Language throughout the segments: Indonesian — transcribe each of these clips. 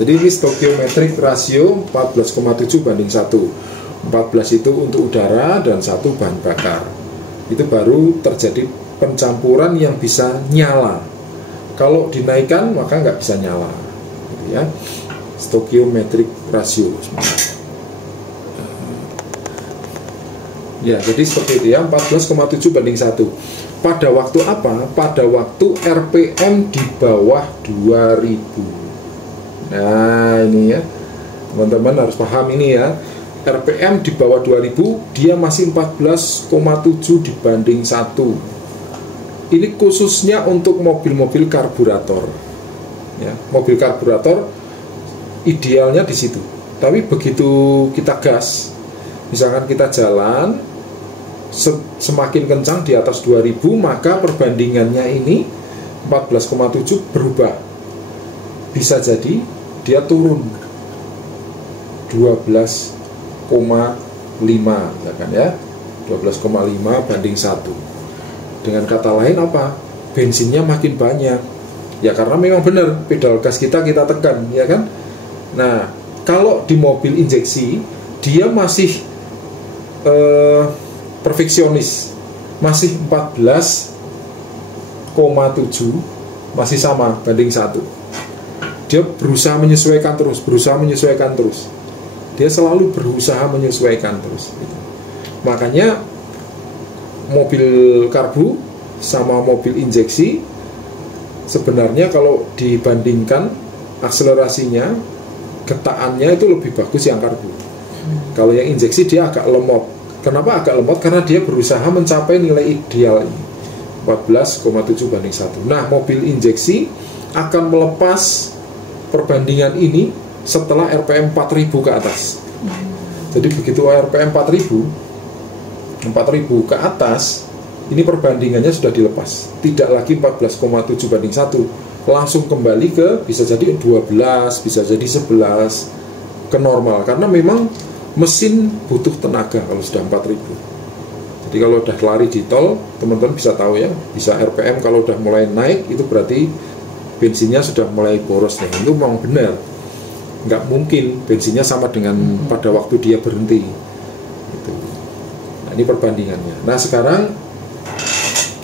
jadi ini stoichiometric rasio 14,7 banding 1. 14 itu untuk udara dan 1 bahan bakar. Itu baru terjadi pencampuran yang bisa nyala. Kalau dinaikkan maka nggak bisa nyala, gitu ya. Stoichiometric rasio. Ya, jadi seperti itu ya, 14,7 banding 1. Pada waktu apa? Pada waktu RPM di bawah 2000. Nah, ini ya. Teman-teman harus paham ini ya. RPM di bawah 2000, dia masih 14,7 dibanding 1. Ini khususnya untuk mobil-mobil karburator. Ya, mobil karburator idealnya di situ. Tapi begitu kita gas, misalkan kita jalan semakin kencang di atas 2000, maka perbandingannya ini 14,7 berubah. Bisa jadi dia turun 12,5 misalkan ya. 12,5 banding 1. Dengan kata lain apa? Bensinnya makin banyak. Ya karena memang benar pedal gas kita tekan, ya kan? Nah, kalau di mobil injeksi dia masih perfeksionis, masih 14,7, masih sama banding 1. Dia berusaha menyesuaikan terus. Dia selalu berusaha menyesuaikan terus. Makanya mobil karbu sama mobil injeksi sebenarnya kalau dibandingkan akselerasinya, getaannya itu lebih bagus yang karbu. Kalau yang injeksi dia agak lemot. Kenapa agak lemot? Karena dia berusaha mencapai nilai ideal ini 14,7 banding 1. Nah, mobil injeksi akan melepas perbandingan ini setelah RPM 4000 ke atas. Jadi begitu RPM 4000 ke atas, ini perbandingannya sudah dilepas. Tidak lagi 14,7 banding 1. Langsung kembali ke bisa jadi 12, bisa jadi 11 ke normal. Karena memang mesin butuh tenaga kalau sudah 4000. Jadi kalau udah lari di tol, teman-teman bisa tahu ya, bisa RPM kalau udah mulai naik itu berarti bensinnya sudah mulai boros nih. Itu memang benar. Nggak mungkin bensinnya sama dengan pada waktu dia berhenti. Gitu. Nah, ini perbandingannya. Nah, sekarang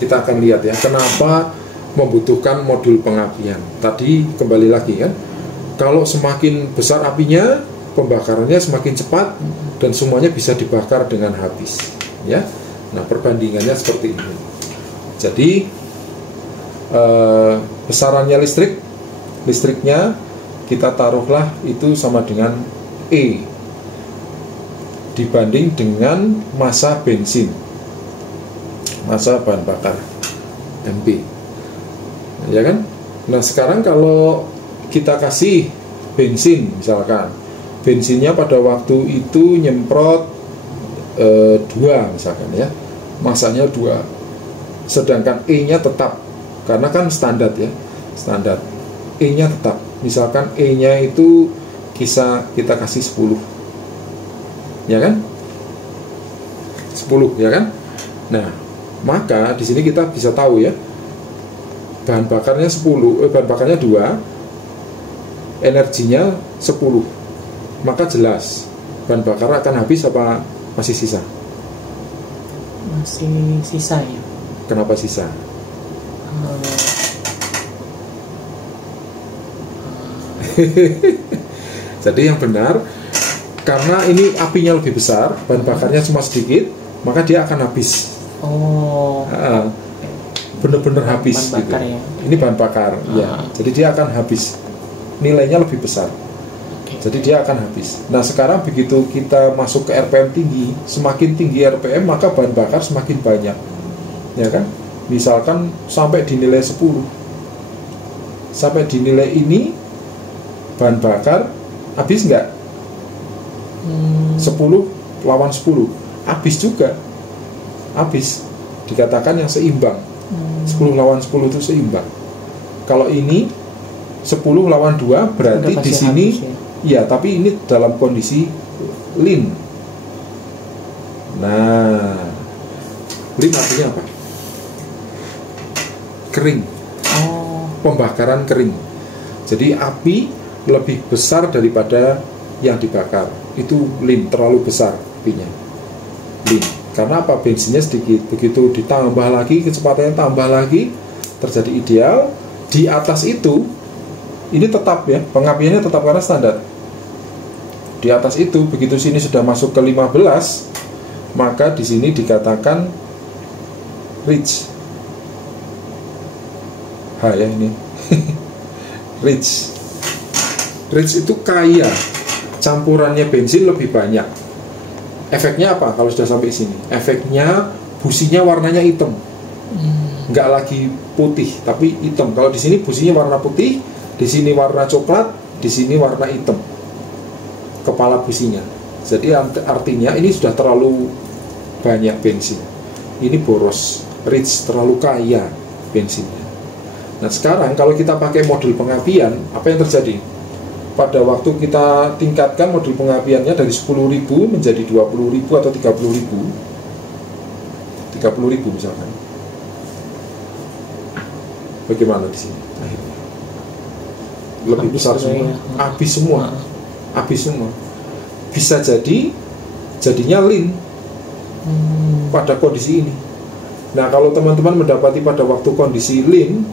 kita akan lihat ya, kenapa membutuhkan modul pengapian. Tadi kembali lagi kan, kalau semakin besar apinya, pembakarannya semakin cepat dan semuanya bisa dibakar dengan habis ya. Nah, perbandingannya seperti ini. Jadi besarannya listriknya kita taruhlah itu sama dengan E dibanding dengan massa bensin, massa bahan bakar MB, ya kan. Nah, sekarang kalau kita kasih bensin misalkan, bensinnya pada waktu itu nyemprot 2 misalkan ya, masanya 2, sedangkan E-nya tetap, karena kan standar ya, standar E-nya tetap, misalkan E-nya itu kita kasih 10, ya kan, 10 ya kan. Nah, maka di sini kita bisa tahu ya, bahan bakarnya 2, energinya 10. Maka jelas bahan bakar akan habis apa masih sisa? Masih sisa ya. Kenapa sisa? Jadi yang benar, karena ini apinya lebih besar, bahan bakarnya cuma sedikit, maka dia akan habis. Bener-bener habis bahan bakar, gitu. Ya. Ini bahan bakar ya. Jadi dia akan habis, nilainya lebih besar. Jadi dia akan habis. Nah, sekarang begitu kita masuk ke RPM tinggi, semakin tinggi RPM maka bahan bakar semakin banyak, ya kan? Misalkan sampai di nilai 10, sampai di nilai ini bahan bakar habis nggak? 10 lawan 10 habis juga, habis. Dikatakan yang seimbang, 10 lawan 10 itu seimbang. Kalau ini 10 lawan 2 berarti di sini habis, ya, tapi ini dalam kondisi lean. Nah, lean artinya apa? Kering. Pembakaran kering. Jadi api lebih besar daripada yang dibakar. Itu lean, terlalu besar apinya. Lean. Karena apa? Bensinnya sedikit. Begitu ditambah lagi, kecepatannya tambah lagi, terjadi ideal. Di atas itu, ini tetap ya, pengapiannya tetap karena standar. Di atas itu, begitu sini sudah masuk ke 15, maka di sini dikatakan rich. Ya ini. Rich. Rich itu kaya. Campurannya bensin lebih banyak. Efeknya apa kalau sudah sampai sini? Efeknya businya warnanya hitam. Nggak lagi putih, tapi hitam. Kalau di sini businya warna putih, di sini warna coklat, di sini warna hitam. Kepala businya. Jadi artinya ini sudah terlalu banyak bensin. Ini boros, rich, terlalu kaya bensinnya. Nah sekarang kalau kita pakai modul pengapian, apa yang terjadi? Pada waktu kita tingkatkan modul pengapiannya dari 10.000 menjadi 20.000 atau 30.000, 30.000 misalkan. Bagaimana di sini? Lebih besar semua, habis semua. Habis semua. Bisa jadi jadinya lean pada kondisi ini. Nah kalau teman-teman mendapati pada waktu kondisi lean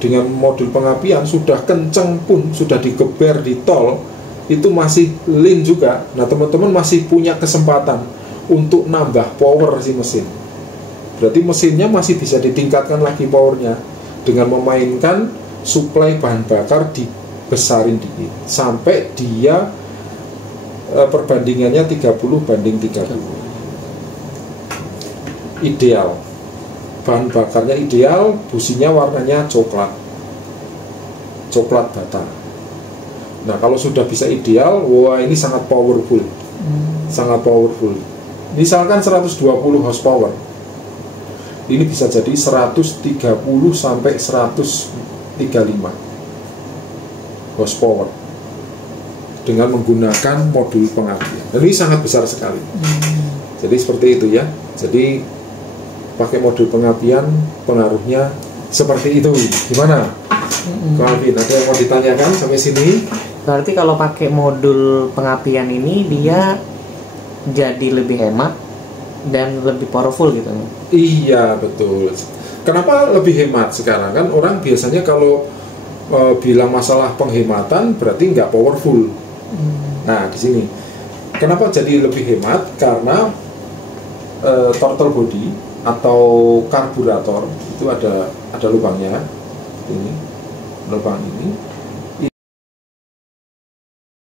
dengan modul pengapian sudah kenceng pun, sudah digeber di tol, itu masih lean juga. Nah teman-teman masih punya kesempatan untuk nambah power si mesin. Berarti mesinnya masih bisa ditingkatkan lagi powernya dengan memainkan suplai bahan bakar dibesarin dikit sampai dia perbandingannya 30 banding 30. Ideal. Bahan bakarnya ideal, businya warnanya coklat bata. Nah kalau sudah bisa ideal, wah ini sangat powerful. Sangat powerful. Misalkan 120 horsepower, ini bisa jadi 130 sampai 135 horsepower dengan menggunakan modul pengapian. Dan ini sangat besar sekali. Jadi seperti itu ya. Jadi pakai modul pengapian pengaruhnya seperti itu. Gimana? Alvin, ada yang mau ditanyakan sampai sini? Berarti kalau pakai modul pengapian ini dia jadi lebih hemat dan lebih powerful gitu. Iya betul. Kenapa lebih hemat sekarang? Kan orang biasanya kalau bilang masalah penghematan berarti nggak powerful. Nah di sini kenapa jadi lebih hemat? Karena throttle body atau karburator itu ada lubangnya, ini lubang ini